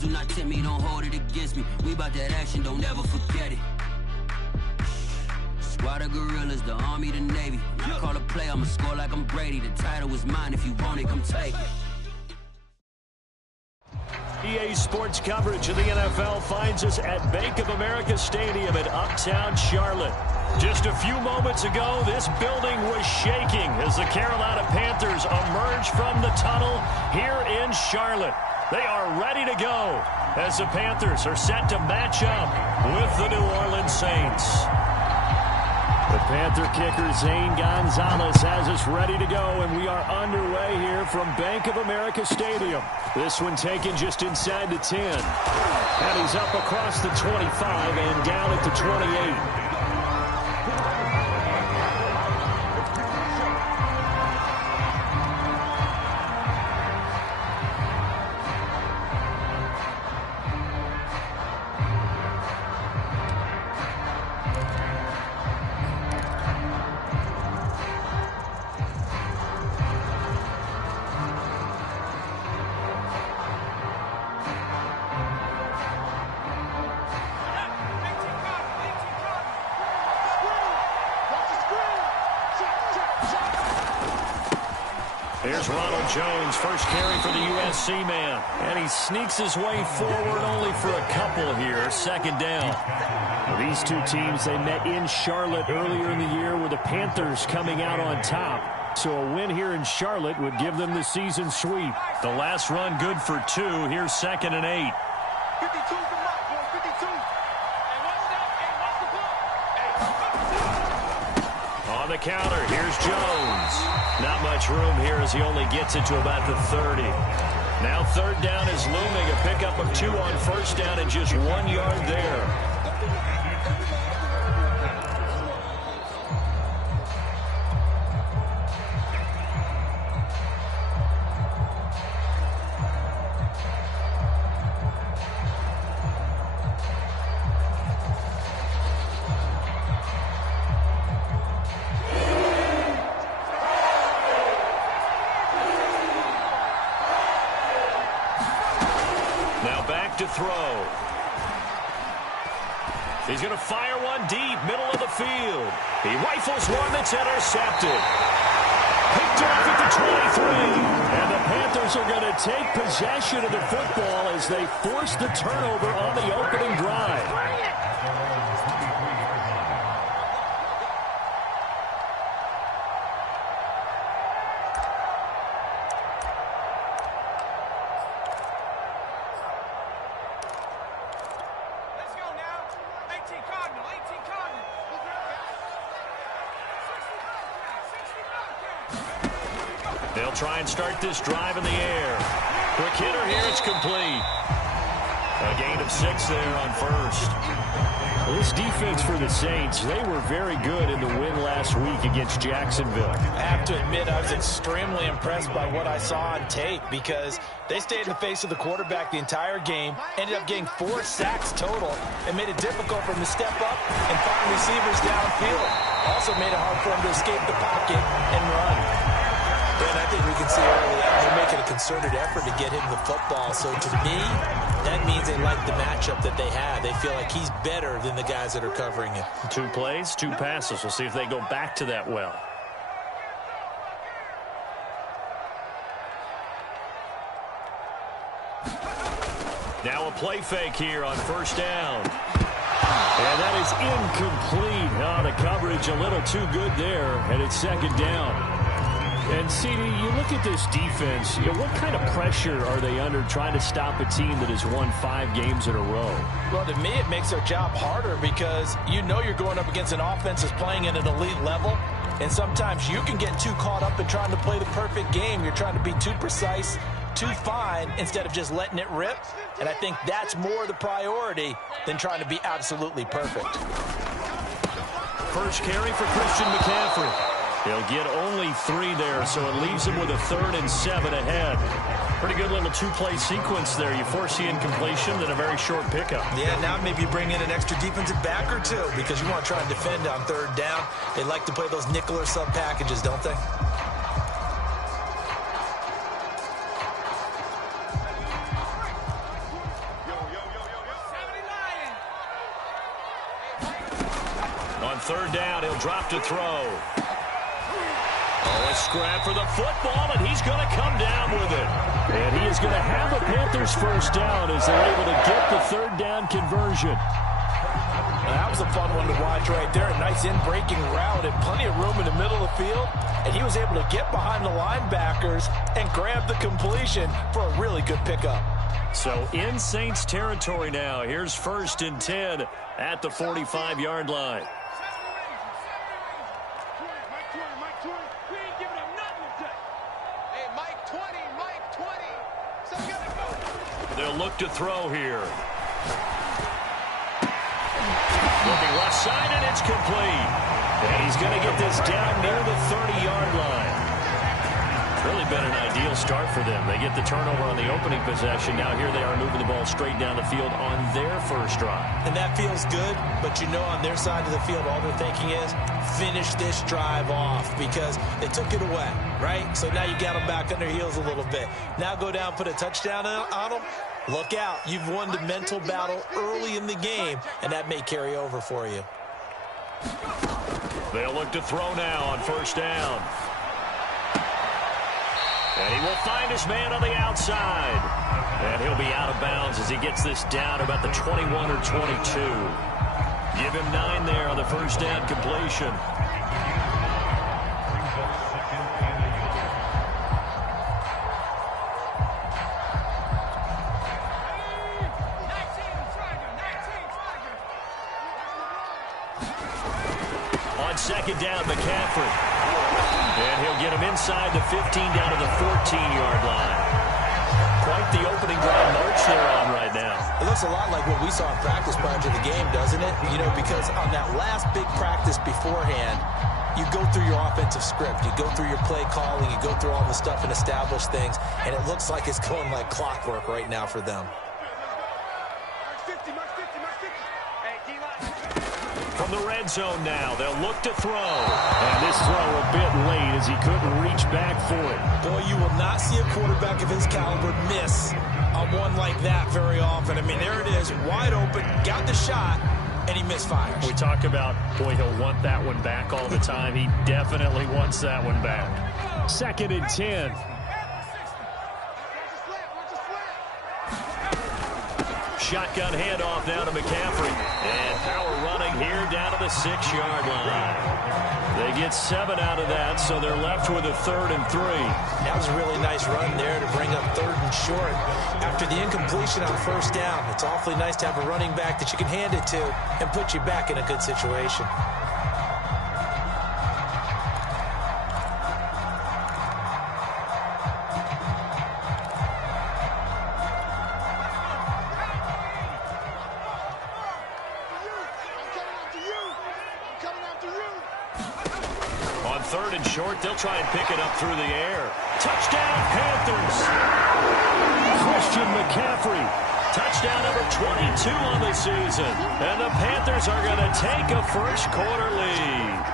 Do not tempt me, don't hold it against me. We about that action, don't ever forget it. Squad of gorillas, the Army, the Navy. When I call a play, I'ma score like I'm Brady. The title is mine, if you want it, come take it. EA Sports coverage of the NFL finds us at Bank of America Stadium in Uptown Charlotte. Just a few moments ago, this building was shaking as the Carolina Panthers emerged from the tunnel here in Charlotte. They are ready to go as the Panthers are set to match up with the New Orleans Saints. The Panther kicker, Zane Gonzalez, has us ready to go, and we are underway here from Bank of America Stadium. This one taken just inside the 10. And he's up across the 25 and down at the 28. Here's Ronald Jones, first carry for the USC man. And he sneaks his way forward only for a couple here. Second down. Well, these two teams, they met in Charlotte earlier in the year with the Panthers coming out on top. So a win here in Charlotte would give them the season sweep. The last run good for 2. Here's 2nd and 8. 52 from Mike, boy, 52. Hey, watch that. Hey, watch the clock. On the counter, here's Jones. Not much room here as he only gets it to about the 30. Now 3rd down is looming. A pickup of 2 on 1st down and just 1 yard there. To throw. He's going to fire one deep, middle of the field. He rifles one that's intercepted. Picked off at the 23. And the Panthers are going to take possession of the football as they force the turnover on the opening drive. They'll try and start this drive in the air. Quick hitter here, it's complete. A gain of 6 there on 1st. Well, this defense for the Saints, they were very good in the win last week against Jacksonville. I have to admit, I was extremely impressed by what I saw on tape because they stayed in the face of the quarterback the entire game, ended up getting 4 sacks total, and made it difficult for him to step up and find receivers downfield. Also made it hard for him to escape the pocket and run. And I think we can see early on they're making a concerted effort to get him the football. So to me, that means they like the matchup that they have. They feel like he's better than the guys that are covering him. 2 plays, 2 passes. We'll see if they go back to that well. Now a play fake here on 1st down. And that is incomplete. Oh, the coverage a little too good there, and it's 2nd down. And, CD, you look at this defense, what kind of pressure are they under trying to stop a team that has won 5 games in a row? Well, to me, it makes their job harder because you know you're going up against an offense that's playing at an elite level, and sometimes you can get too caught up in trying to play the perfect game. You're trying to be too precise, too fine, instead of just letting it rip. And I think that's more the priority than trying to be absolutely perfect. First carry for Christian McCaffrey. He'll get only 3 there, so it leaves him with a 3rd and 7 ahead. Pretty good little 2-play sequence there. You force the incompletion, then a very short pickup. Yeah, now maybe bring in an extra defensive back or 2 because you want to try and defend on 3rd down. They like to play those nickel or sub packages, don't they? third down, he'll drop to throw. Oh, a scrap for the football, and he's going to come down with it. And he is going to have the Panthers first down as they're able to get the third down conversion. That was a fun one to watch right there. A nice in-breaking route and plenty of room in the middle of the field. And he was able to get behind the linebackers and grab the completion for a really good pickup. So in Saints territory now. Here's 1st and 10 at the 45-yard line. They'll look to throw here. Looking left side, and it's complete. And he's going to get this down near the 30-yard line. It's really been an ideal start for them. They get the turnover on the opening possession. Now here they are moving the ball straight down the field on their first drive. And that feels good, but you know on their side of the field all they're thinking is finish this drive off because they took it away, right? So now you got them back on their heels a little bit. Now go down, put a touchdown on them. Look out. You've won the mental battle early in the game, and that may carry over for you. They'll look to throw now on first down. And he will find his man on the outside. And he'll be out of bounds as he gets this down about the 21 or 22. Give him 9 there on the first down completion. On second down, McCaffrey. And he'll get him inside the 15 down to the 14-yard line. Quite the opening drive march they're on right now. It looks a lot like what we saw in practice prior to the game, doesn't it? You know, because on that last big practice beforehand, you go through your offensive script. You go through your play calling. You go through all the stuff and establish things. And it looks like it's going like clockwork right now for them. From the red zone now, they'll look to throw. And this throw a bit late as he couldn't reach back for it. Boy, you will not see a quarterback of his caliber miss on one like that very often. I mean, there it is, wide open, got the shot, and he misfires. We talk about, boy, he'll want that one back all the time. He definitely wants that one back. 2nd and 10. Shotgun handoff now to McCaffrey. And power running here down to the 6-yard line. They get 7 out of that, so they're left with a 3rd and 3. That was a really nice run there to bring up 3rd and short. After the incompletion on first down, it's awfully nice to have a running back that you can hand it to and put you back in a good situation. They'll try and pick it up through the air. Touchdown, Panthers. Christian McCaffrey. Touchdown number 22 on the season. And the Panthers are going to take a first quarter lead.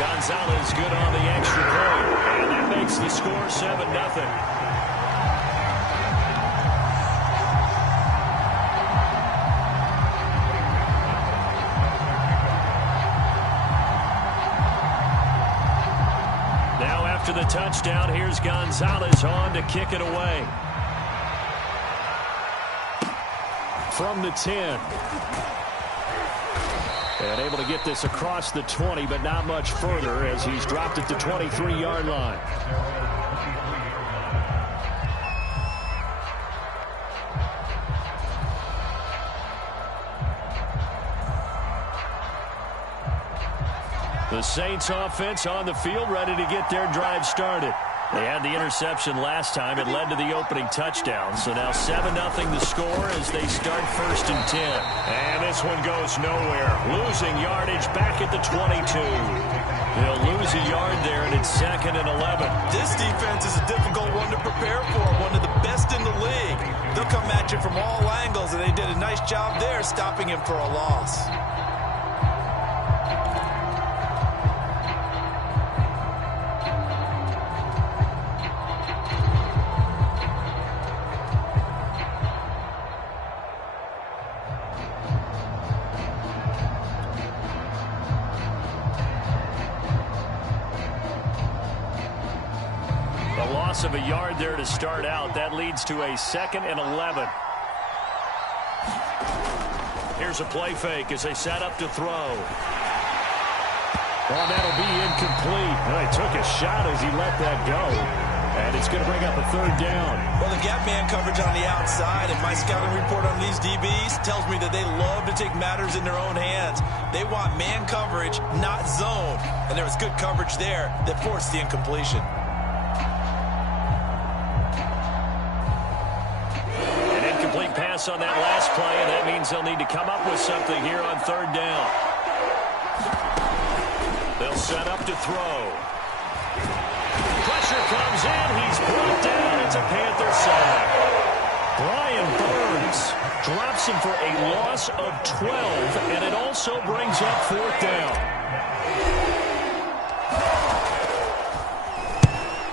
Gonzalez good on the extra point. And that makes the score 7-0. After the touchdown, here's Gonzalez on to kick it away. From the 10. And able to get this across the 20, but not much further as he's dropped it to 23-yard line. The Saints offense on the field, ready to get their drive started. They had the interception last time. It led to the opening touchdown. So now 7-0 the score as they start 1st and 10. And this one goes nowhere. Losing yardage back at the 22. They'll lose a yard there, and it's 2nd and 11. This defense is a difficult one to prepare for. One of the best in the league. They'll come at you from all angles, and they did a nice job there stopping him for a loss. A loss of a yard there to start out. That leads to a 2nd and 11. Here's a play fake as they set up to throw. Well, that'll be incomplete. Well, he took a shot as he let that go. And it's going to bring up a 3rd down. Well, the gap man coverage on the outside, and my scouting report on these DBs tells me that they love to take matters in their own hands. They want man coverage, not zone. And there was good coverage there that forced the incompletion. An incomplete pass on that last play, and that means they'll need to come up with something here on 3rd down. They'll set up to throw. Pressure comes in. He's brought down. It's a Panther sack. Brian Burns drops him for a loss of 12, and it also brings up 4th down.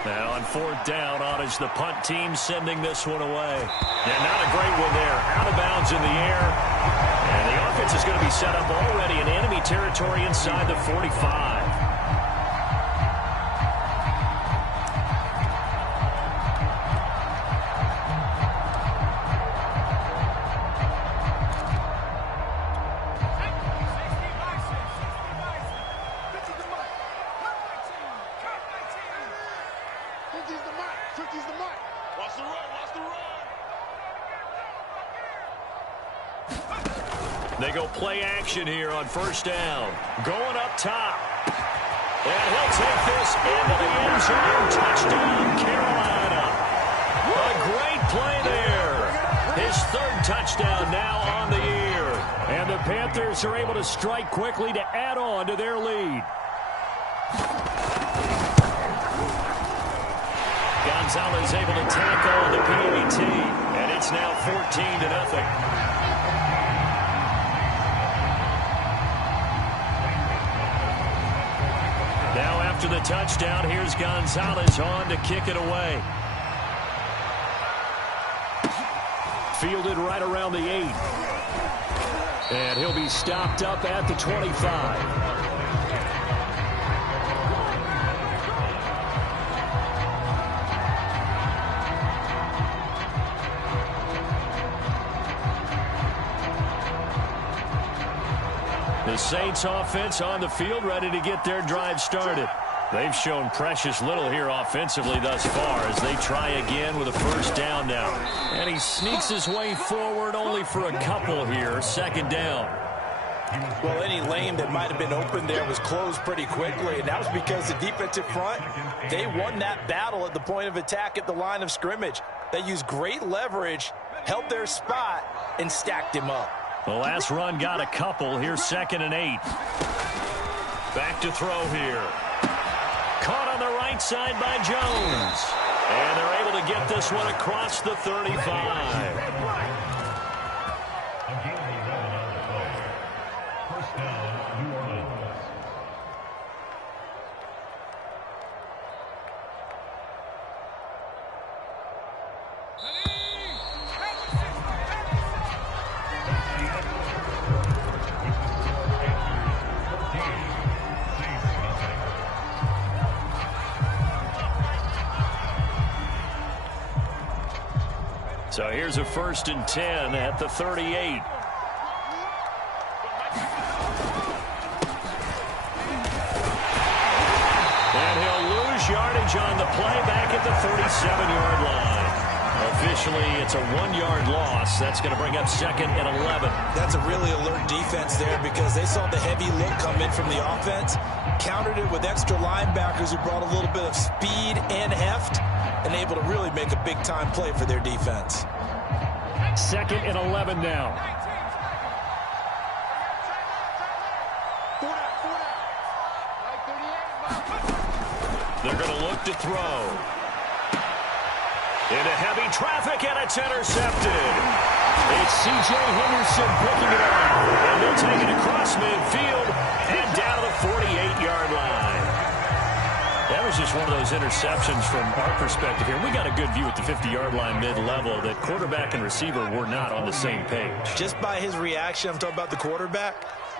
Now on 4th down, on is the punt team sending this one away. Yeah, not a great one there. Out of bounds in the air. And the offense is going to be set up already in enemy territory inside the 45. They go play action here on 1st down. Going up top. And he'll take this into the end zone. Touchdown, Carolina. A great play there. His 3rd touchdown now on the year. And the Panthers are able to strike quickly to add on to their lead. Gonzalez able to tackle the PAT. And it's now 14-0. Now after the touchdown, here's Gonzalez on to kick it away. Fielded right around the 8. And he'll be stopped up at the 25. The Saints offense on the field, ready to get their drive started. They've shown precious little here offensively thus far as they try again with a 1st down now. And he sneaks his way forward only for a couple here. 2nd down. Well, any lane that might have been open there was closed pretty quickly, and that was because the defensive front, they won that battle at the point of attack at the line of scrimmage. They used great leverage, held their spot, and stacked him up. The last run got a couple. Here's 2nd and 8. Back to throw here. Caught on the right side by Jones. And they're able to get this one across the 35. So here's a 1st and 10 at the 38. And he'll lose yardage on the play back at the 37-yard line. Officially, it's a 1-yard loss. That's going to bring up 2nd and 11. That's a really alert defense there because they saw the heavy look come in from the offense, countered it with extra linebackers who brought a little bit of speed and heft, and able to really make a big-time play for their defense. 2nd and 11 now. They're going to look to throw. Into heavy traffic, and it's intercepted. It's C.J. Henderson picking it up. And they'll take it across midfield and down to the 48-yard line. That was just one of those interceptions from our perspective here. We got a good view at the 50-yard line mid-level that quarterback and receiver were not on the same page. Just by his reaction, I'm talking about the quarterback,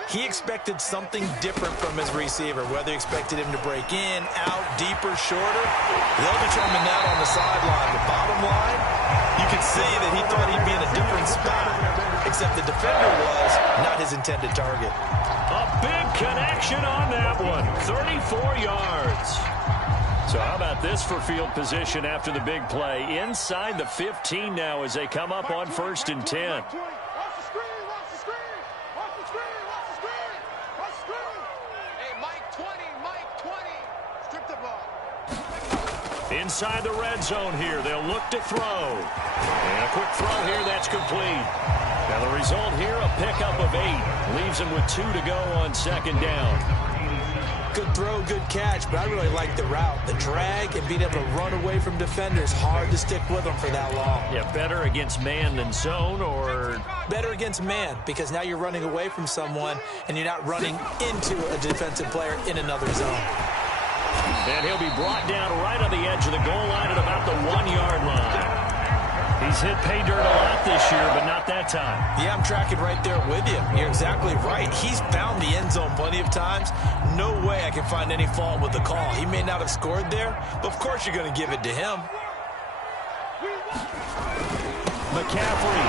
He expected something different from his receiver, whether he expected him to break in, out, deeper, shorter. They'll determine that on the sideline. The bottom line, you can see that he thought he'd be in a different spot, except the defender was not his intended target. A big connection on that one. 34 yards. So how about this for field position after the big play? Inside the 15 now as they come up on 1st and 10. Watch the screen, watch the screen, watch the screen, watch the screen, watch the screen. Hey, Mike 20, strip the ball. Inside the red zone here, they'll look to throw. And a quick throw here, that's complete. Now the result here, a pickup of 8. Leaves him with 2 to go on 2nd down. Good throw, good catch, but I really like the route. The drag and being able to run away from defenders, hard to stick with them for that long. Yeah, better against man than zone, or better against man, because now you're running away from someone and you're not running into a defensive player in another zone. And he'll be brought down right on the edge of the goal line at about the 1-yard line. He's hit pay dirt a lot this year, but not that time. Yeah, I'm tracking right there with you. You're exactly right. He's found the end zone plenty of times. No way I can find any fault with the call. He may not have scored there, but of course you're going to give it to him. McCaffrey.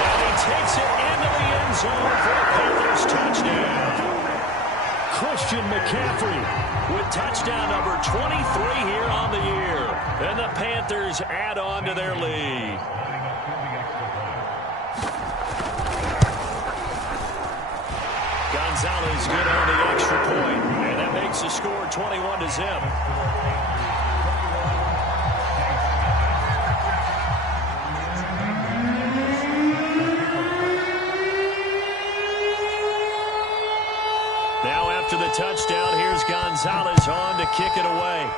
And he takes it into the end zone for a Panthers touchdown. Christian McCaffrey with touchdown number 23 here on the year. And the Panthers add on to their lead. Gonzalez good on the extra point. And that makes the score 21-0. Now after the touchdown, here's Gonzalez on to kick it away.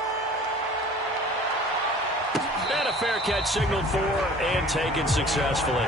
And a fair catch signaled for and taken successfully.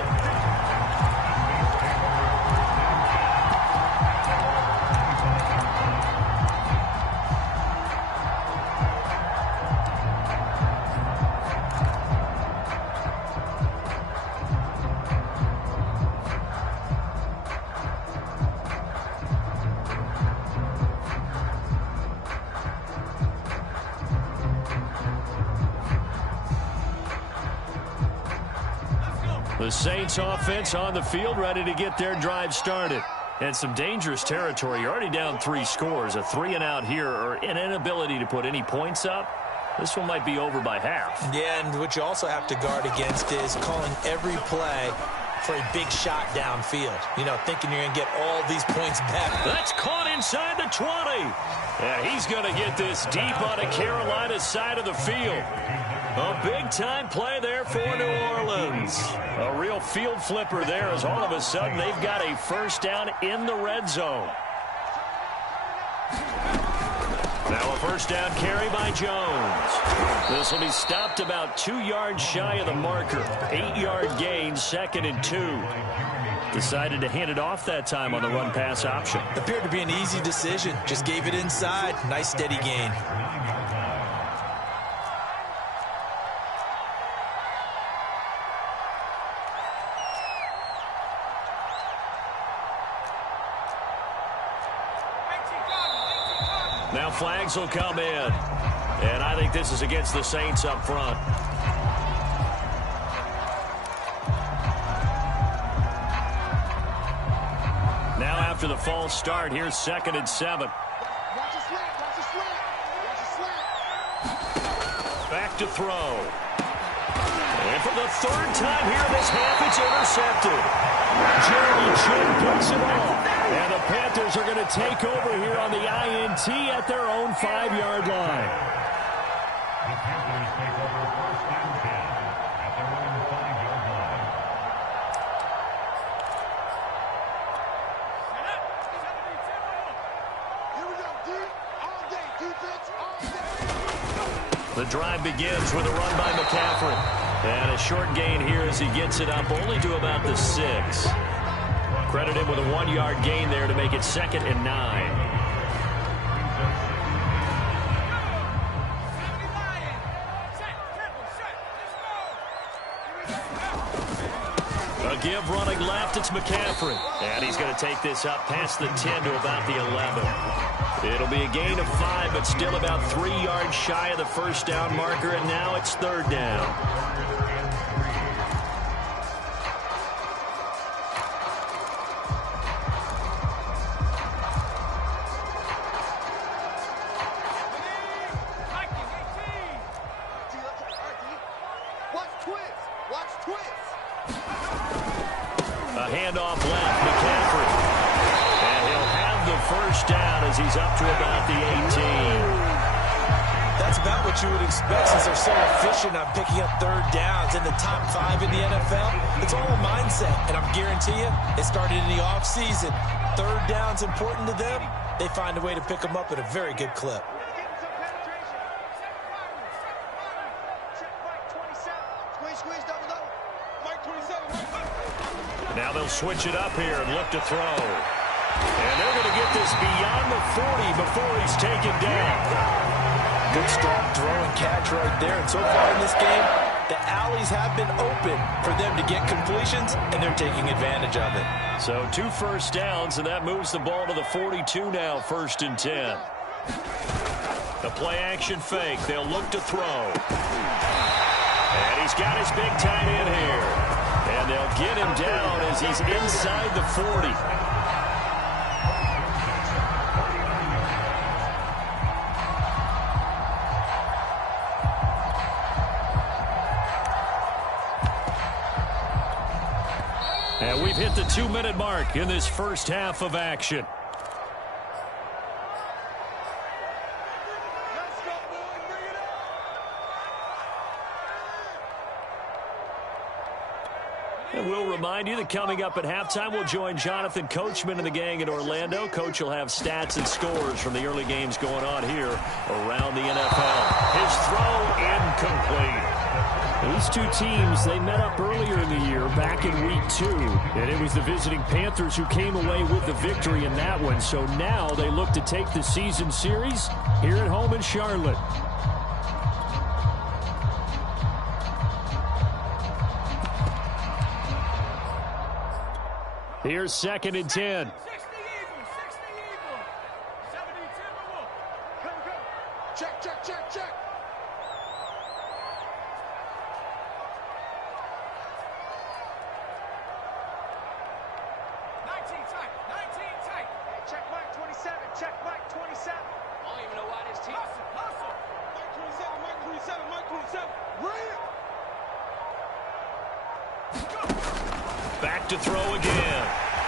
The Saints offense on the field ready to get their drive started. And some dangerous territory. You're already down 3 scores. A 3-and-out here or an inability to put any points up. This one might be over by half. Yeah, and what you also have to guard against is calling every play for a big shot downfield. You know, thinking you're going to get all these points back. That's caught inside the 20. Yeah, he's going to get this deep on a Carolina side of the field. A big-time play there for New Orleans. A real field flipper there as all of a sudden they've got a first down in the red zone. Now a first down carry by Jones. This will be stopped about 2 yards shy of the marker. 8-yard gain, 2nd and 2. Decided to hand it off that time on the run-pass option. Appeared to be an easy decision. Just gave it inside. Nice steady gain. Now flags will come in. And I think this is against the Saints up front. Now after the false start, here's 2nd and 7. Watch the slant, watch the slant, watch the slant. Back to throw. And for the 3rd time here this half, it's intercepted. Jerry Chin picks it off. And the Panthers are going to take over here on the INT at their own 5-yard line. The Panthers take over 1st and 10 at their own 5-yard line. Here we go, D. All day, defense, all day. The drive begins with a run by McCaffrey. And a short gain here as he gets it up only to about the 6. Credit him with a 1-yard gain there to make it 2nd and 9. A give running left, it's McCaffrey. And he's going to take this up past the 10 to about the 11. It'll be a gain of 5, but still about 3 yards shy of the first down marker, and now it's 3rd down. Handoff left, McCaffrey. And he'll have the first down as he's up to about the 18. That's about what you would expect since they're so efficient on picking up 3rd downs in the top 5 in the NFL. It's all a mindset, and I guarantee you, it started in the offseason. 3rd down's important to them. They find a way to pick them up at a very good clip. Now they'll switch it up here and look to throw. And they're going to get this beyond the 40 before he's taken down. Good strong throw and catch right there. And so far in this game, the alleys have been open for them to get completions, and they're taking advantage of it. So 2 first downs, and that moves the ball to the 42 now, 1st and 10. The play-action fake. They'll look to throw. And he's got his big tight end here. And they'll get him down as he's inside the 40. And we've hit the 2-minute mark in this first half of action. And we'll remind you that coming up at halftime, we'll join Jonathan Coachman and the gang in Orlando. Coach will have stats and scores from the early games going on here around the NFL. His throw incomplete. These two teams, they met up earlier in the year, back in week 2. And it was the visiting Panthers who came away with the victory in that one. So now they look to take the season series here at home in Charlotte. Here's 2nd and 10. Check, check, check, check. Check Mike 27. Check Mike 27. I don't even know why this team. Hustle. Mike 27. Mike 27. Mike 27. Read. Back to throw again.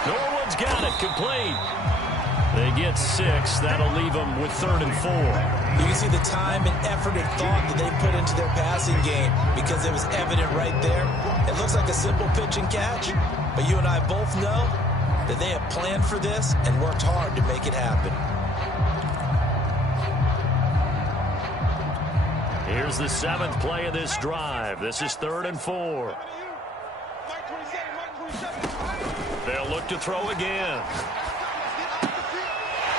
Norwood's got it. Complete. They get 6. That'll leave them with 3rd and 4. You can see the time and effort and thought that they put into their passing game because it was evident right there. It looks like a simple pitch and catch, but you and I both know that they have planned for this and worked hard to make it happen. Here's the 7th play of this drive. This is 3rd and 4. They'll look to throw again.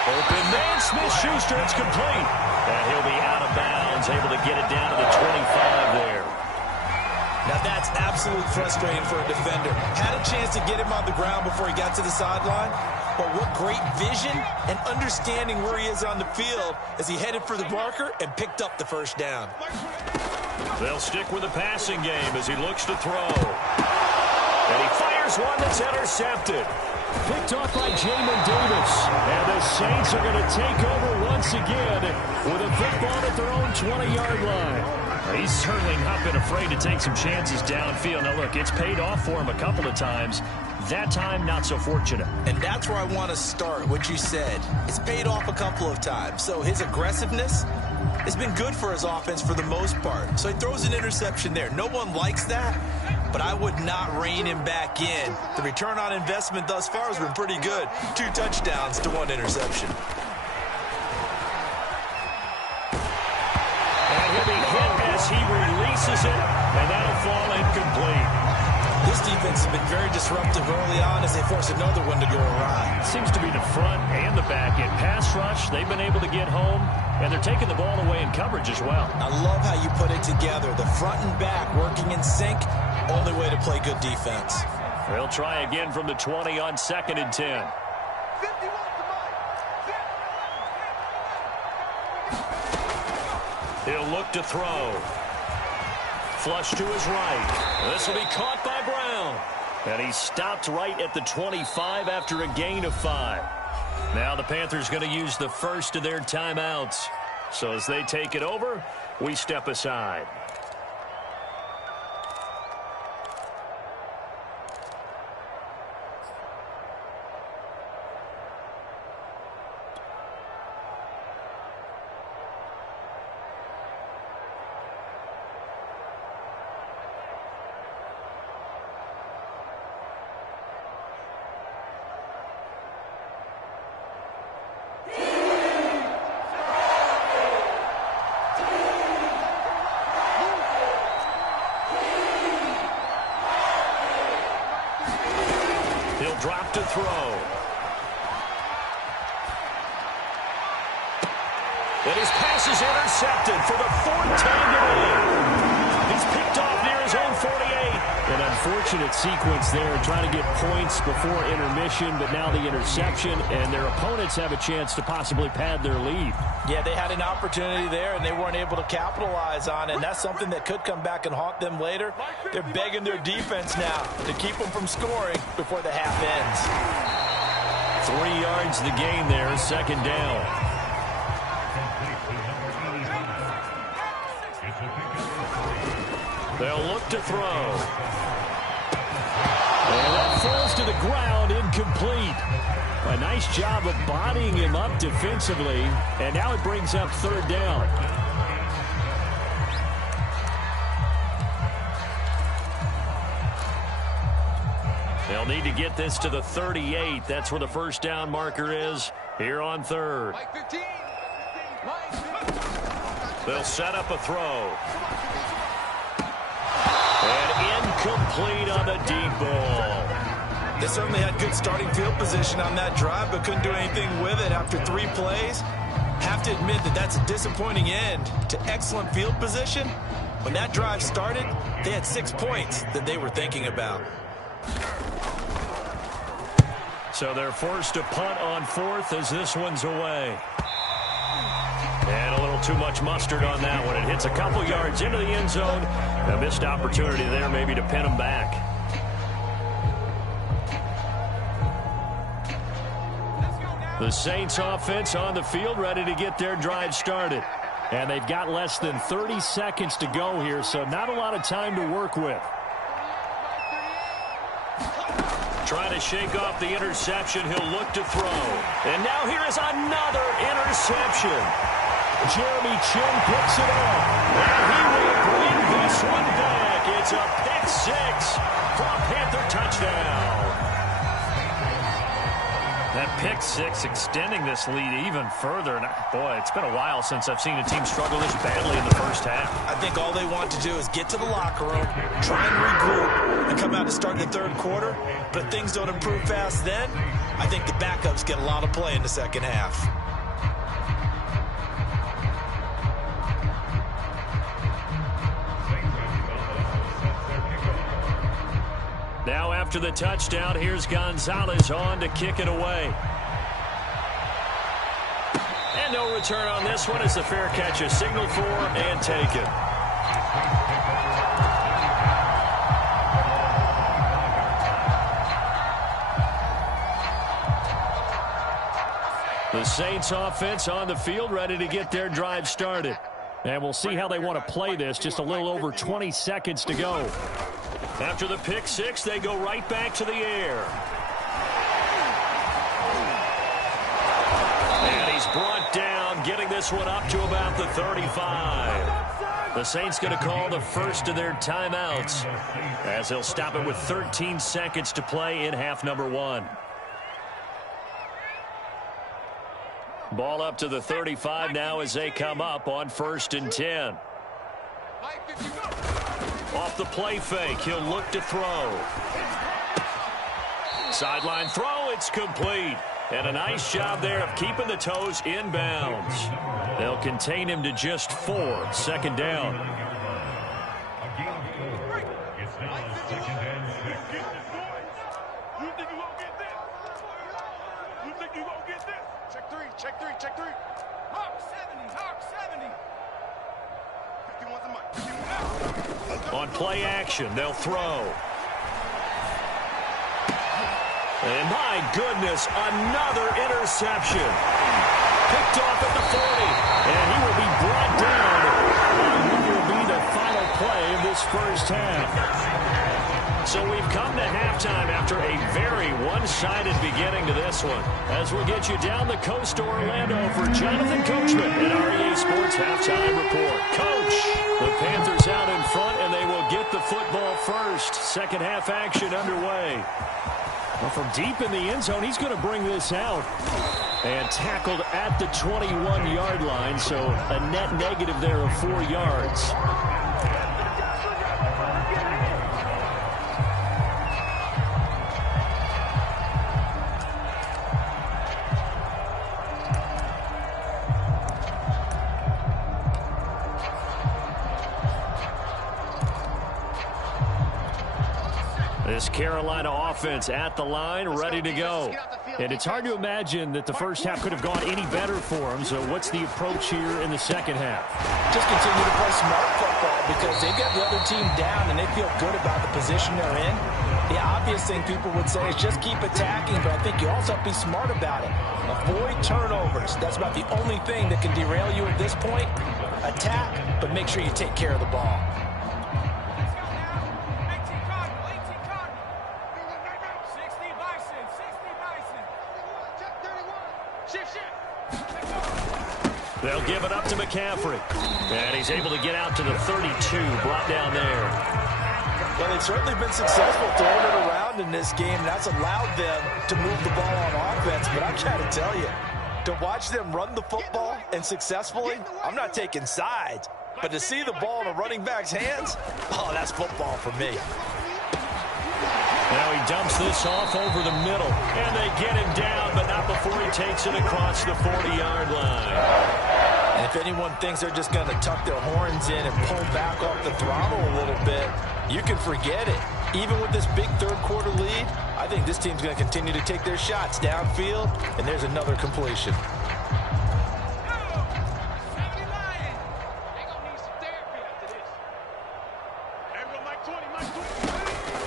Open man, Smith-Schuster, it's complete. And he'll be out of bounds, able to get it down to the 25 there. Now that's absolutely frustrating for a defender. Had a chance to get him on the ground before he got to the sideline, but what great vision and understanding where he is on the field as he headed for the marker and picked up the first down. They'll stick with the passing game as he looks to throw. And he fires one that's intercepted. Picked off by Jamin Davis. And the Saints are going to take over once again with a football at their own 20-yard line. He's certainly not been afraid to take some chances downfield. Now, look, it's paid off for him a couple of times. That time, not so fortunate. And that's where I want to start, what you said. It's paid off a couple of times. So his aggressiveness has been good for his offense for the most part. So he throws an interception there. No one likes that, but I would not rein him back in. The return on investment thus far has been pretty good. 2 touchdowns to 1 interception. And he'll be hit as he releases it, and that'll fall incomplete. This defense has been very disruptive early on as they force another one to go awry. Seems to be the front and the back end. Pass rush, they've been able to get home, and they're taking the ball away in coverage as well. I love how you put it together. The front and back working in sync, only way to play good defense. They'll try again from the 20 on 2nd and 10. He'll look to throw. Flush to his right. This will be caught by Brown. And he stopped right at the 25 after a gain of 5. Now the Panthers going to use the first of their timeouts. So as they take it over, we step aside. He'll drop to throw. And his pass is intercepted for the 4th time today. He's picked off near his own 48. An unfortunate sequence there, trying to get points before intermission, but now the interception, and their opponents have a chance to possibly pad their lead. Yeah, they had an opportunity there, and they weren't able to capitalize on it, and that's something that could come back and haunt them later. They're begging their defense now to keep them from scoring before the half ends. 3 yards the gain there, 2nd down. They'll look to throw. And that falls to the ground, incomplete. A nice job of bodying him up defensively, and now it brings up 3rd down. They'll need to get this to the 38. That's where the 1st down marker is here on 3rd. They'll set up a throw. And incomplete on the deep ball. They certainly had good starting field position on that drive, but couldn't do anything with it after 3 plays. Have to admit that that's a disappointing end to excellent field position. When that drive started, they had 6 points that they were thinking about. So they're forced to punt on 4th as this one's away. And a little too much mustard on that one. It hits a couple yards into the end zone. A missed opportunity there maybe to pin them back. The Saints offense on the field ready to get their drive started. And they've got less than 30 seconds to go here, so not a lot of time to work with. Trying to shake off the interception. He'll look to throw. And now here is another interception. Jeremy Chin picks it up. And he will bring this one back. It's a pick 6 for a Panther touchdown. That pick 6 extending this lead even further. And boy, it's been a while since I've seen a team struggle this badly in the first half. I think all they want to do is get to the locker room, try and regroup, and come out to start the 3rd quarter. But if things don't improve fast then, I think the backups get a lot of play in the 2nd half. Now after the touchdown, here's Gonzalez on to kick it away. And no return on this one as the fair catch is signaled for and taken. The Saints offense on the field ready to get their drive started. And we'll see how they want to play this. Just a little over 20 seconds to go. After the pick 6, they go right back to the air. And he's brought down, getting this one up to about the 35. The Saints going to call the first of their timeouts as they'll stop it with 13 seconds to play in half number 1. Ball up to the 35 now as they come up on 1st and 10. Off the play fake, he'll look to throw. Sideline throw, it's complete. And a nice job there of keeping the toes inbounds. They'll contain him to just 4, 2nd down. It's now 2nd and 6. You think you gonna get this? You think you gonna get this? Check three, check three, check three. Hawk 70, Hawk 70. 51's the mic. On play action, they'll throw. And my goodness, another interception. Picked off at the 40. And he will be brought down on what will be the final play of this first half. So we've come to halftime after a very one-sided beginning to this one. As we'll get you down the coast to Orlando for Jonathan Coachman in our EA Sports Halftime Report. Coach, the Panthers out in front, and they will get the football first. Second half action underway. Well, from deep in the end zone, he's going to bring this out. And tackled at the 21-yard line, so a net negative there of 4 yards. This Carolina offense at the line, ready to go. And it's hard to imagine that the first half could have gone any better for them. So what's the approach here in the second half? Just continue to play smart football because they got the other team down and they feel good about the position they're in. The obvious thing people would say is just keep attacking, but I think you also have to be smart about it. Avoid turnovers. That's about the only thing that can derail you at this point. Attack, but make sure you take care of the ball. They'll give it up to McCaffrey. And he's able to get out to the 32, brought down there. Well, they've certainly been successful throwing it around in this game. And that's allowed them to move the ball on offense. But I've got to tell you, to watch them run the football and successfully, I'm not taking sides. But to see the ball in a running back's hands, oh, that's football for me. Now he dumps this off over the middle. And they get him down, but not before he takes it across the 40-yard line. And if anyone thinks they're just going to tuck their horns in and pull back off the throttle a little bit, you can forget it. Even with this big third-quarter lead, I think this team's going to continue to take their shots downfield, and there's another completion.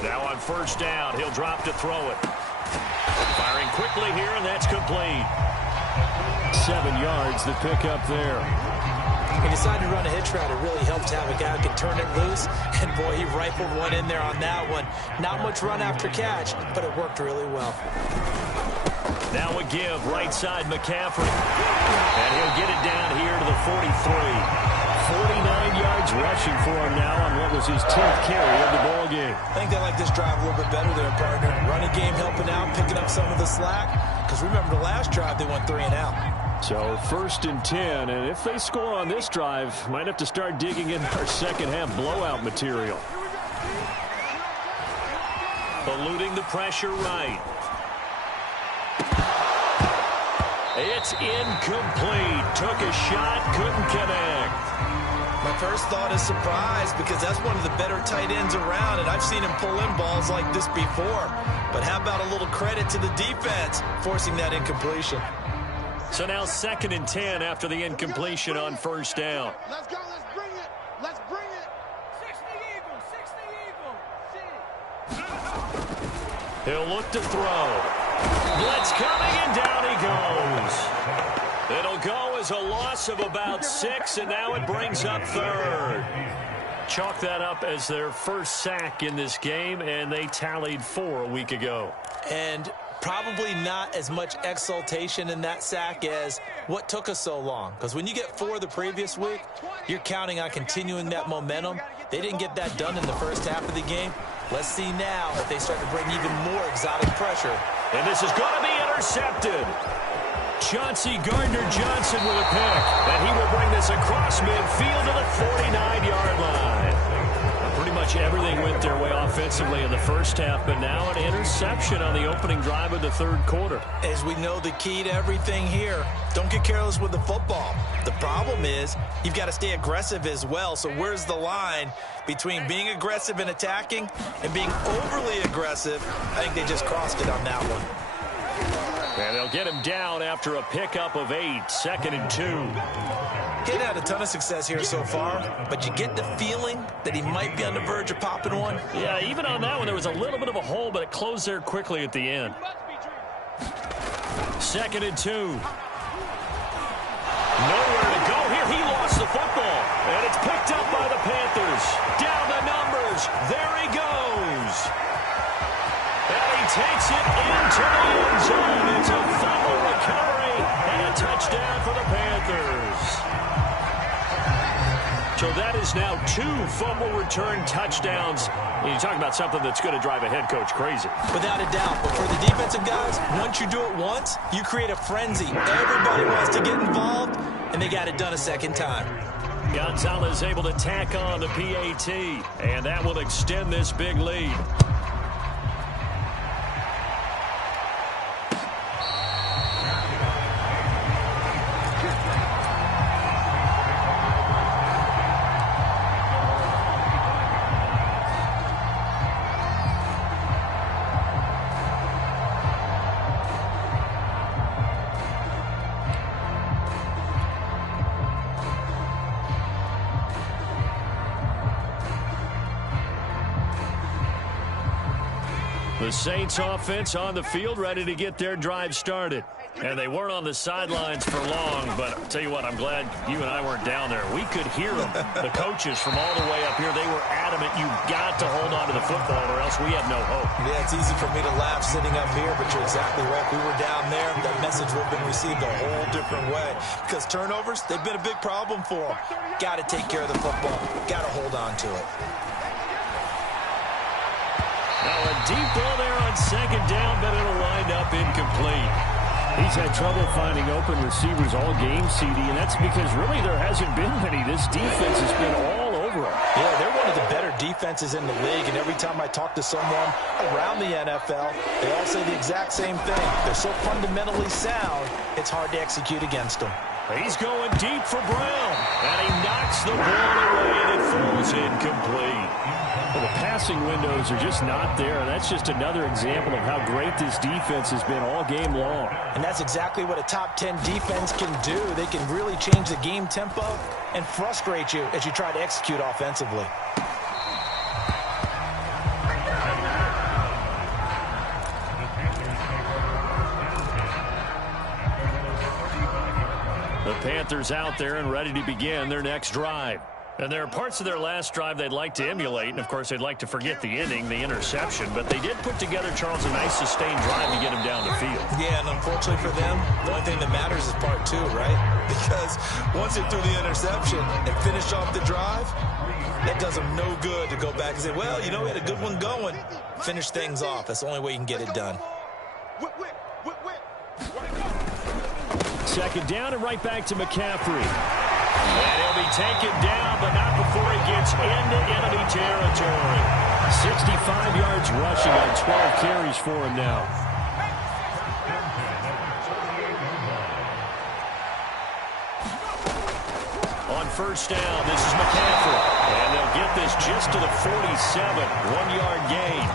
Now on first down, he'll drop to throw it. Firing quickly here, and that's complete. 7 yards, the pickup there. He decided to run a hitch route. It really helped to have a guy who can turn it loose. And, boy, he rifled one in there on that one. Not much run after catch, but it worked really well. Now a give, right side McCaffrey. And he'll get it down here to the 43. 49 yards rushing for him now on what was his 10th carry of the ball game. I think they like this drive a little bit better there, partner. Running game helping out, picking up some of the slack. Because remember the last drive, they went 3 and out. So 1st and 10, and if they score on this drive, might have to start digging in our second half blowout material. Eluding the pressure right. It's incomplete. Took a shot, couldn't connect. My first thought is surprise because that's one of the better tight ends around, and I've seen him pull in balls like this before. But how about a little credit to the defense forcing that incompletion? So now 2nd and 10 after the incompletion on first down. Let's go, let's bring it. Let's bring it. 60 Eagles, 60 Eagles. He'll look to throw. Blitz coming, and down he goes. It'll go as a loss of about 6, and now it brings up 3rd. Chalk that up as their first sack in this game, and they tallied 4 a week ago. And probably not as much exultation in that sack as what took us so long. Because when you get 4 the previous week, you're counting on continuing that momentum. They didn't get that done in the first half of the game. Let's see now if they start to bring even more exotic pressure. And this is going to be intercepted. Chauncey Gardner-Johnson with a pick. And he will bring this across midfield to the 49-yard line. Pretty much much everything went their way offensively in the first half, but now an interception on the opening drive of the third quarter. As we know, the key to everything here, don't get careless with the football. The problem is you've got to stay aggressive as well. So where's the line between being aggressive and attacking and being overly aggressive? I think they just crossed it on that one. And they'll get him down after a pickup of 8, 2nd and 2. He hadn't had a ton of success here so far, but you get the feeling that he might be on the verge of popping one. Yeah, even on that one, there was a little bit of a hole, but it closed there quickly at the end. 2nd and 2. Nowhere to go here. He lost the football, and it's picked up by the Panthers. Down the numbers. There he goes. And he takes it into the end zone. It's a fumble recovery and a touchdown for the Panthers. So that is now 2 fumble return touchdowns. You're talking about something that's going to drive a head coach crazy. Without a doubt. But for the defensive guys, once you do it once, you create a frenzy. Everybody wants to get involved, and they got it done a second time. Gonzalez able to tack on the PAT, and that will extend this big lead. The Saints offense on the field, ready to get their drive started. And they weren't on the sidelines for long, but I'll tell you what, I'm glad you and I weren't down there. We could hear them, the coaches from all the way up here. They were adamant, you've got to hold on to the football or else we have no hope. Yeah, it's easy for me to laugh sitting up here, but you're exactly right. We were down there. That message would have been received a whole different way. Because turnovers, they've been a big problem for them. Got to take care of the football. Got to hold on to it. Now a deep ball there on 2nd down, but it'll wind up incomplete. He's had trouble finding open receivers all game, CD, and that's because really there hasn't been many. This defense has been all over him. Yeah, they're one of the better defenses in the league, and every time I talk to someone around the NFL, they all say the exact same thing. They're so fundamentally sound, it's hard to execute against them. He's going deep for Brown, and he knocks the ball away, and it falls incomplete. Well, the passing windows are just not there, and that's just another example of how great this defense has been all game long. And that's exactly what a top 10 defense can do. They can really change the game tempo and frustrate you as you try to execute offensively. The Panthers out there and ready to begin their next drive. And there are parts of their last drive they'd like to emulate, and of course they'd like to forget the ending, the interception, but they did put together, Charles, a nice sustained drive to get him down the field. Yeah, and unfortunately for them, the only thing that matters is part 2, right? Because once they threw the interception and finished off the drive, that does them no good to go back and say, well, you know, we had a good one going. Finish things off. That's the only way you can get it done. 2nd down and right back to McCaffrey. And he'll be taken down, but not before he gets into enemy territory. 65 yards rushing on 12 carries for him now. On 1st down, this is McCaffrey. And they'll get this just to the 47, 1-yard gain.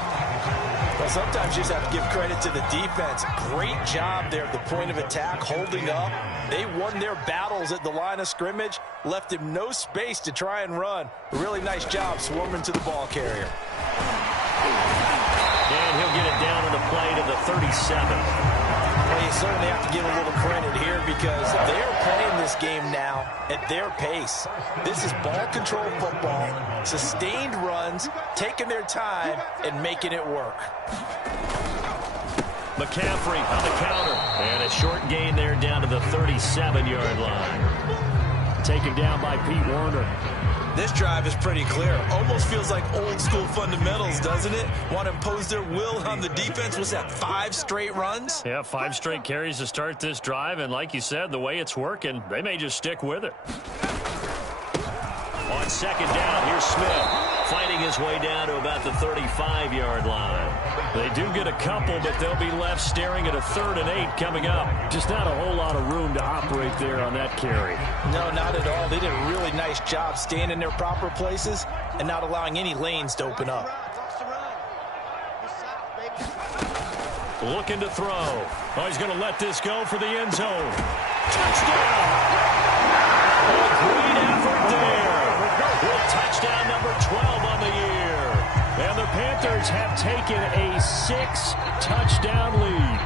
Well, sometimes you just have to give credit to the defense. Great job there at the point of attack, holding up. They won their battles at the line of scrimmage, left him no space to try and run. A really nice job swarming to the ball carrier. And he'll get it down on the play to the 37. Well, you certainly have to give a little credit here because they're playing this game now at their pace. This is ball control football, sustained runs, taking their time and making it work. McCaffrey on the counter. And a short gain there down to the 37-yard line. Taken down by Pete Werner. This drive is pretty clear. Almost feels like old school fundamentals, doesn't it? Want to impose their will on the defense. Was that 5 straight runs? Yeah, 5 straight carries to start this drive. And like you said, the way it's working, they may just stick with it. On 2nd down, here's Smith fighting his his way down to about the 35-yard line. They do get a couple, but they'll be left staring at a 3rd and 8 coming up. Just not a whole lot of room to operate there on that carry. No, not at all. They did a really nice job staying in their proper places and not allowing any lanes to open up. Looking to throw. Oh, he's going to let this go for the end zone. Touchdown! A great effort there. With touchdown number 12 on the year. And the Panthers have taken a 6-touchdown lead.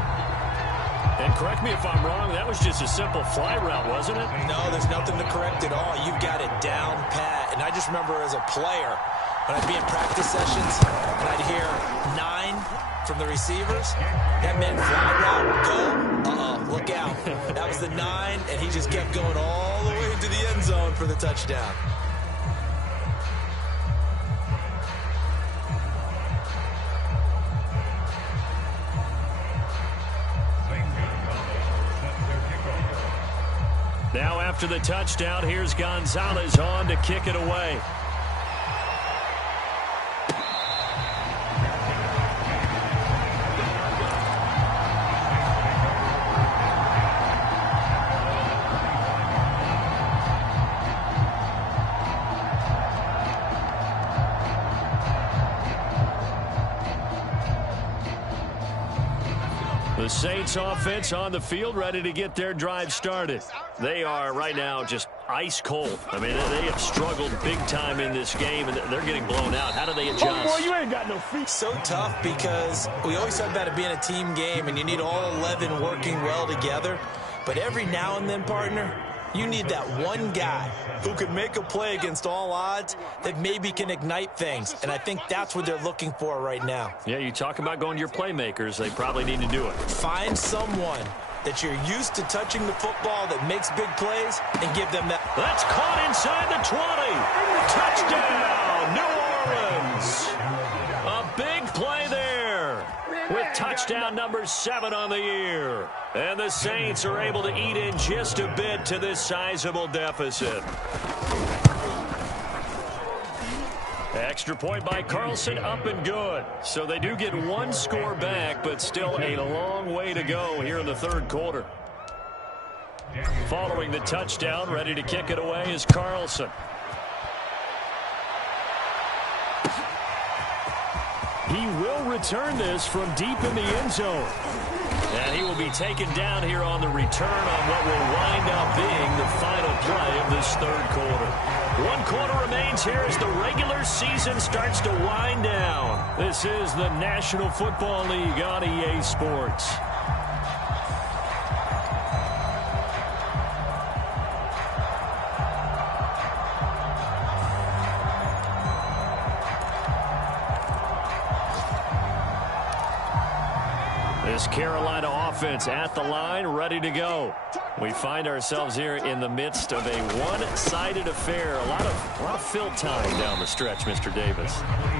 And correct me if I'm wrong, that was just a simple fly route, wasn't it? No, there's nothing to correct at all. You've got it down pat. And I just remember as a player, when I'd be in practice sessions, and I'd hear 9 from the receivers, that meant fly route, go. Uh-oh, look out. That was the 9, and he just kept going all the way into the end zone for the touchdown. Now after the touchdown, here's Gonzalez on to kick it away. The Saints offense on the field, ready to get their drive started. They are right now just ice cold. I mean, they have struggled big time in this game, and they're getting blown out. How do they adjust? Oh, boy, you ain't got no feet. So tough because we always talk about it being a team game, and you need all 11 working well together. But every now and then, partner, you need that one guy who can make a play against all odds that maybe can ignite things. And I think that's what they're looking for right now. Yeah, you talk about going to your playmakers. They probably need to do it. Find someone that you're used to touching the football that makes big plays and give them that. That's caught inside the 20. Touchdown, New Orleans. A big play there with touchdown number 7 on the year. And the Saints are able to eat in just a bit to this sizable deficit. Extra point by Carlson, up and good. So they do get one score back, but still a long way to go here in the 3rd quarter. Following the touchdown, ready to kick it away is Carlson. He will return this from deep in the end zone. And he will be taken down here on the return on what will wind up being the final play of this 3rd quarter. 1 quarter remains here as the regular season starts to wind down. This is the National Football League on EA Sports. This Carolina offense at the line, ready to go. We find ourselves here in the midst of a one-sided affair. A lot of fill time down the stretch, Mr. Davis.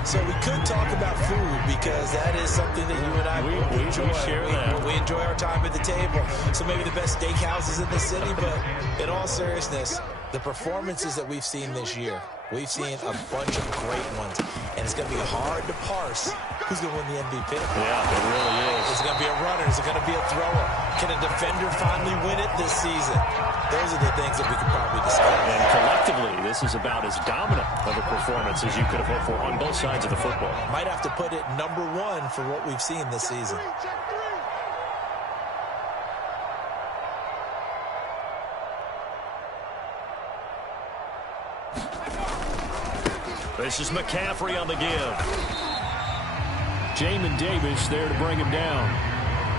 So we could talk about food because that is something that you and I enjoy. We share that. We enjoy our time at the table. So maybe the best steakhouses in the city, but in all seriousness, the performances that we've seen this year, we've seen a bunch of great ones, and it's going to be hard to parse who's going to win the MVP. Yeah, it really is. Is it going to be a runner? Is it going to be a thrower? Can a defender finally win it this season? Those are the things that we could probably discuss. And collectively, this is about as dominant of a performance as you could have hoped for on both sides of the football. Might have to put it number 1 for what we've seen this season. This is McCaffrey on the give. Jamin Davis there to bring him down.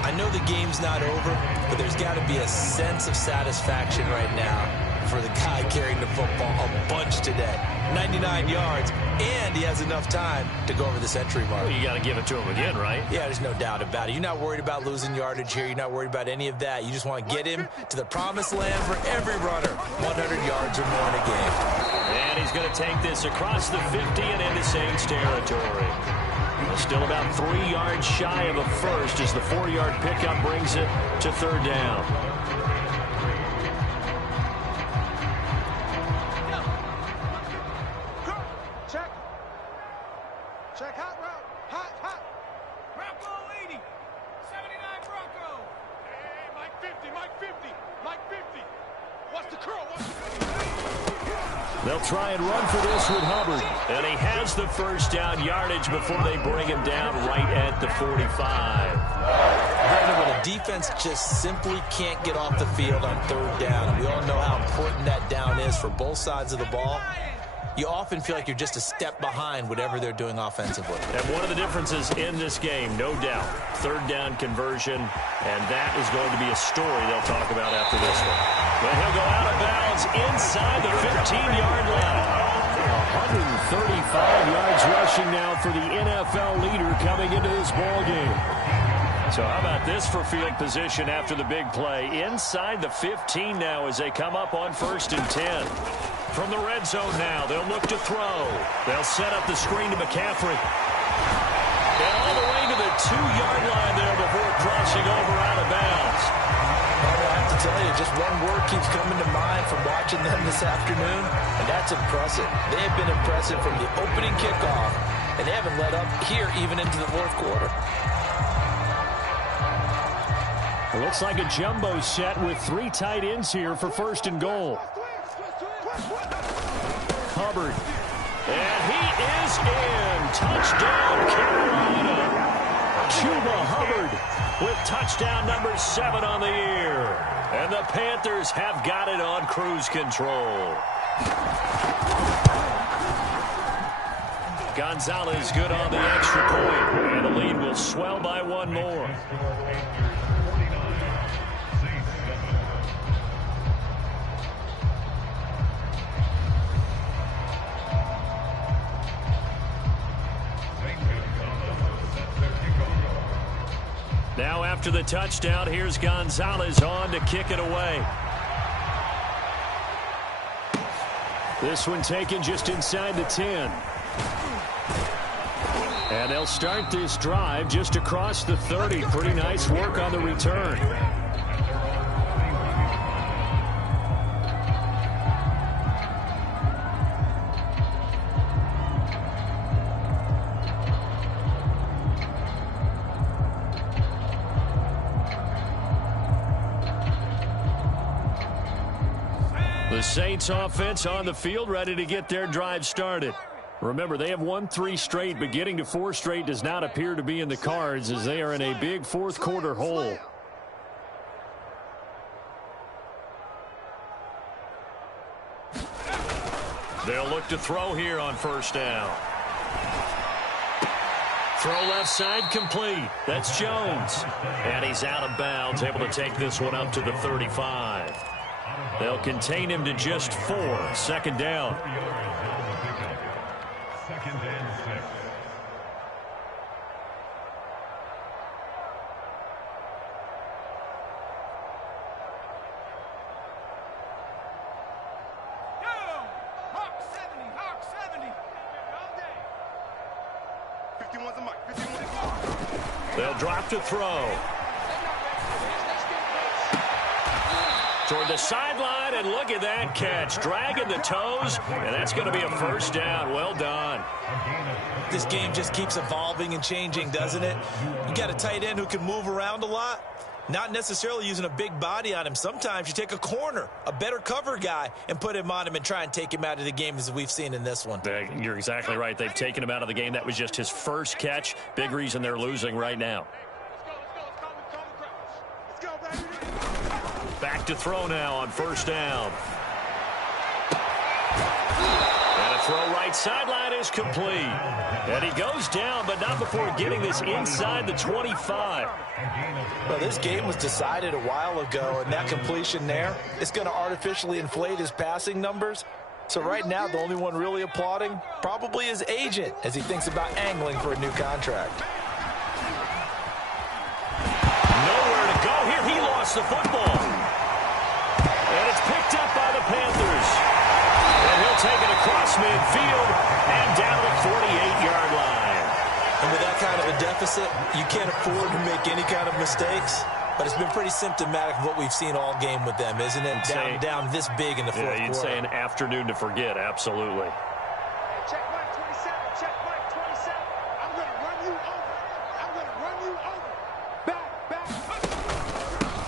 I know the game's not over, but there's got to be a sense of satisfaction right now for the guy carrying the football a bunch today. 99 yards, and he has enough time to go over the century mark. Well, you got to give it to him again, right? Yeah, there's no doubt about it. You're not worried about losing yardage here. You're not worried about any of that. You just want to get him to the promised land for every runner. 100 yards or more in a game. And he's going to take this across the 50 and into Saints territory. Still about 3 yards shy of a first as the 4-yard pickup brings it to 3rd down. Check hot route. Hot, hot. Bronco 80. 79 Bronco. Hey, Mike 50, Mike 50, Mike 50. What's the curl? They'll try and run for this with Hubbard. And he has the first down yardage before they bring him down right at the 45. Brandon, when a defense just simply can't get off the field on third down, we all know how important that down is for both sides of the ball. You often feel like you're just a step behind whatever they're doing offensively. And one of the differences in this game, no doubt, third down conversion, and that is going to be a story they'll talk about after this one. But he'll go out of bounds inside the 15-yard line. 135 yards rushing now for the NFL leader coming into this ball game. So how about this for field position after the big play? Inside the 15 now as they come up on 1st and 10. From the red zone now, they'll look to throw. They'll set up the screen to McCaffrey. And all the way to the 2-yard line there before crossing over out of bounds. Well, I have to tell you, just one word keeps coming to mind from watching them this afternoon, and that's impressive. They have been impressive from the opening kickoff, and they haven't let up here even into the fourth quarter. It looks like a jumbo set with 3 tight ends here for 1st and goal. Hubbard. And he is in. Touchdown, Carolina. Chuba Hubbard with touchdown number 7 on the year. And the Panthers have got it on cruise control. Gonzalez good on the extra point. And the lead will swell by 1 more. Now after the touchdown, here's Gonzalez on to kick it away. This one taken just inside the 10. And they'll start this drive just across the 30. Pretty nice work on the return. The Saints offense on the field, ready to get their drive started. Remember, they have won 3 straight, but getting to 4 straight does not appear to be in the cards as they are in a big fourth quarter hole. They'll look to throw here on 1st down. Throw left side complete. That's Jones. And he's out of bounds, able to take this one up to the 35. They'll contain him to just 4. 2nd down. 2nd and 6. Hawk 70, Hawk 70. 51's a mic, 51's. They'll drop to throw. Toward the sideline, and look at that catch. Dragging the toes, and that's going to be a 1st down. Well done. This game just keeps evolving and changing, doesn't it? You got a tight end who can move around a lot, not necessarily using a big body on him. Sometimes you take a corner, a better cover guy, and put him on him and try and take him out of the game as we've seen in this one. You're exactly right. They've taken him out of the game. That was just his first catch. Big reason they're losing right now. Back to throw now on 1st down. And a throw right sideline is complete. And he goes down, but not before getting this inside the 25. Well, this game was decided a while ago, and that completion there, it's going to artificially inflate his passing numbers. So right now, the only one really applauding probably his agent as he thinks about angling for a new contract. Nowhere to go here. He lost the football. And it's picked up by the Panthers. And he'll take it across midfield and down the 48-yard line. And with that kind of a deficit, you can't afford to make any kind of mistakes. But it's been pretty symptomatic of what we've seen all game with them, isn't it? Down this big in the fourth quarter. You'd say an afternoon to forget, absolutely. Check Mike 27, check Mike 27.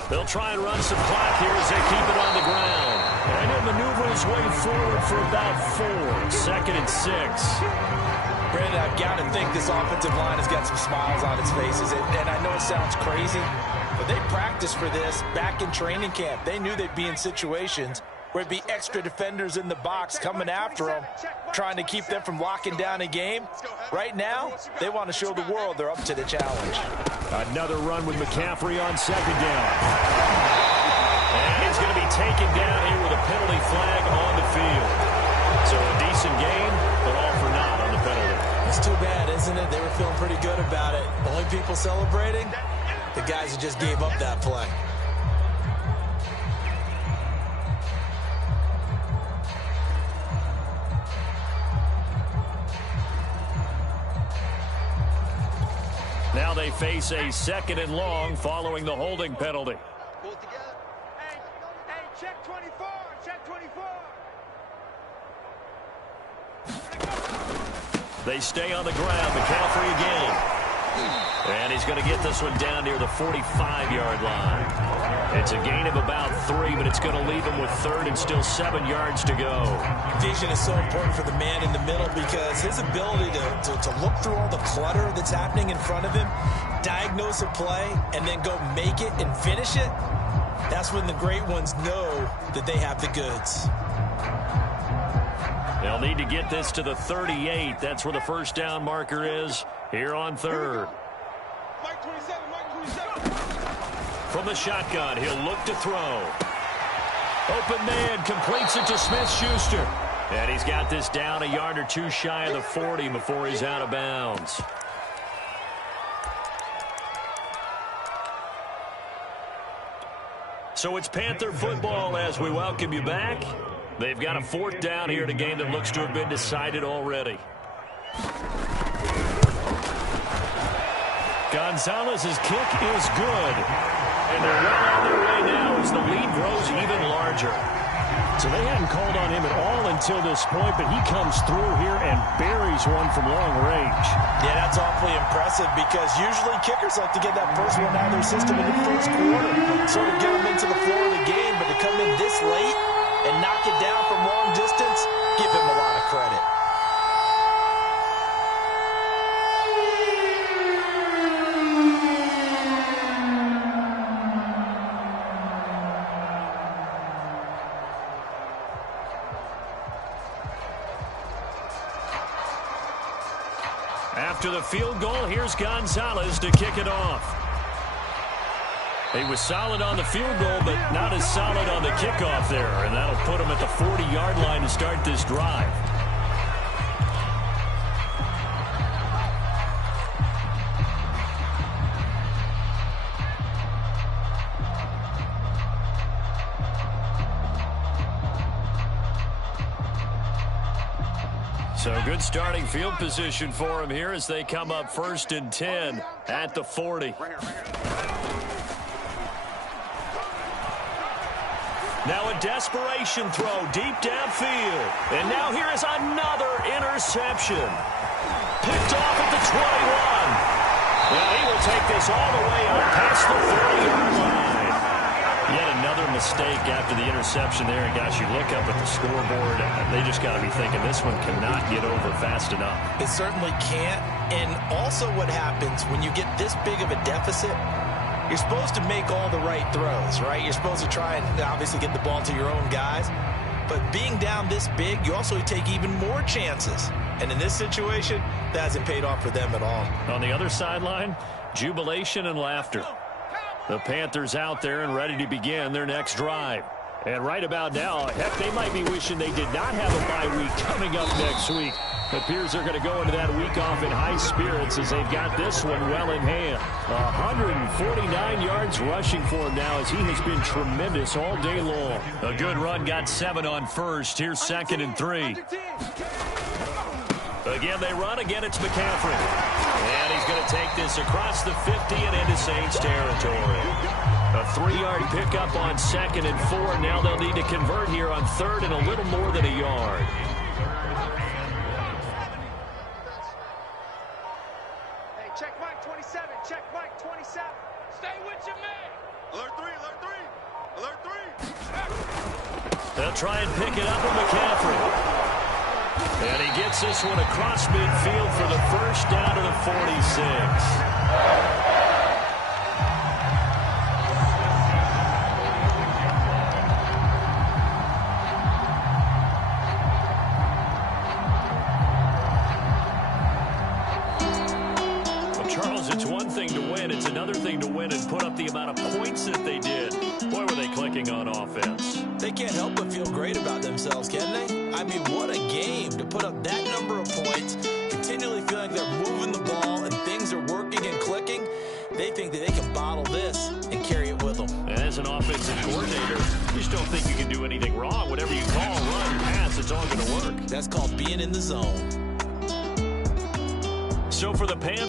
They'll try and run some clock here as they keep it on the ground. And he'll maneuver his way forward for about 4. 2nd and 6. Brandon, I've got to think this offensive line has got some smiles on its faces. And I know it sounds crazy, but they practiced for this back in training camp. They knew they'd be in situations where it'd be extra defenders in the box coming after them, trying to keep them from locking down a game. Right now, they want to show the world they're up to the challenge. Another run with McCaffrey on 2nd down. And he's going to be taken down here with a penalty flag on the field. So a decent game, but all for naught on the penalty. It's too bad, isn't it? They were feeling pretty good about it. Only people celebrating, the guys who just gave up that play. Now they face a 2nd and long following the holding penalty. Pull it together. Hey, check 24. Check 24. They stay on the ground. McCaffrey again. And he's going to get this one down near the 45-yard line. It's a gain of about 3, but it's going to leave him with 3rd and still 7 yards to go. Vision is so important for the man in the middle because his ability to look through all the clutter that's happening in front of him, diagnose a play, and then go make it and finish it, that's when the great ones know that they have the goods. They'll need to get this to the 38. That's where the first down marker is here on 3rd. Mike 27, Mike 27. From the shotgun, he'll look to throw. Open man, completes it to Smith-Schuster. And he's got this down a yard or 2 shy of the 40 before he's out of bounds. So it's Panther football as we welcome you back. They've got a 4th down here in a game that looks to have been decided already. Gonzalez's kick is good. And they're well on their way now as the lead grows even larger. So they hadn't called on him at all until this point, but he comes through here and buries one from long range. Yeah, that's awfully impressive because usually kickers like to get that first one out of their system in the first quarter, sort of get them into the flow of the game, but to come in this late and knock it down from long distance, give him a lot of credit. After the field goal, here's Gonzalez to kick it off. He was solid on the field goal, but not as solid on the kickoff there, and that'll put him at the 40-yard line to start this drive. So good starting field position for him here as they come up 1st and 10 at the 40. Now a desperation throw deep downfield. And now here is another interception. Picked off at the 21. Well, he will take this all the way up past the 30-yard line. Yet another mistake after the interception there. And gosh, you look up at the scoreboard, they just got to be thinking this one cannot get over fast enough. It certainly can't. And also what happens when you get this big of a deficit, you're supposed to make all the right throws, right? You're supposed to try and obviously get the ball to your own guys. But being down this big, you also take even more chances. And in this situation, that hasn't paid off for them at all. On the other sideline, jubilation and laughter. The Panthers out there and ready to begin their next drive. And right about now, heck, they might be wishing they did not have a bye week coming up next week. It appears they're going to go into that week off in high spirits as they've got this one well in hand. 149 yards rushing for him now as he has been tremendous all day long. A good run, got 7 on 1st. Here's 2nd and 3. Again, they run. Again, it's McCaffrey. And he's going to take this across the 50 and into Saints territory. A 3-yard pickup on 2nd and 4. Now they'll need to convert here on 3rd and a little more than a yard. Hey, check Mike 27. Check Mike 27. Stay with your man. Alert three, alert three, alert three. They'll try and pick it up with McCaffrey. And he gets this one across midfield for the first down to the 46. It's one thing to win. It's another thing to win and put up the amount of points that they did. Boy, were they clicking on offense. They can't help but feel great about themselves, can they? I mean, what a game to put up that number of points, continually feeling they're moving the ball and things are working and clicking. They think that they can bottle this and carry it with them. As an offensive coordinator, you just don't think you can do anything wrong. Whatever you call, run, pass, it's all going to work. That's called being in the zone. So for the Panthers,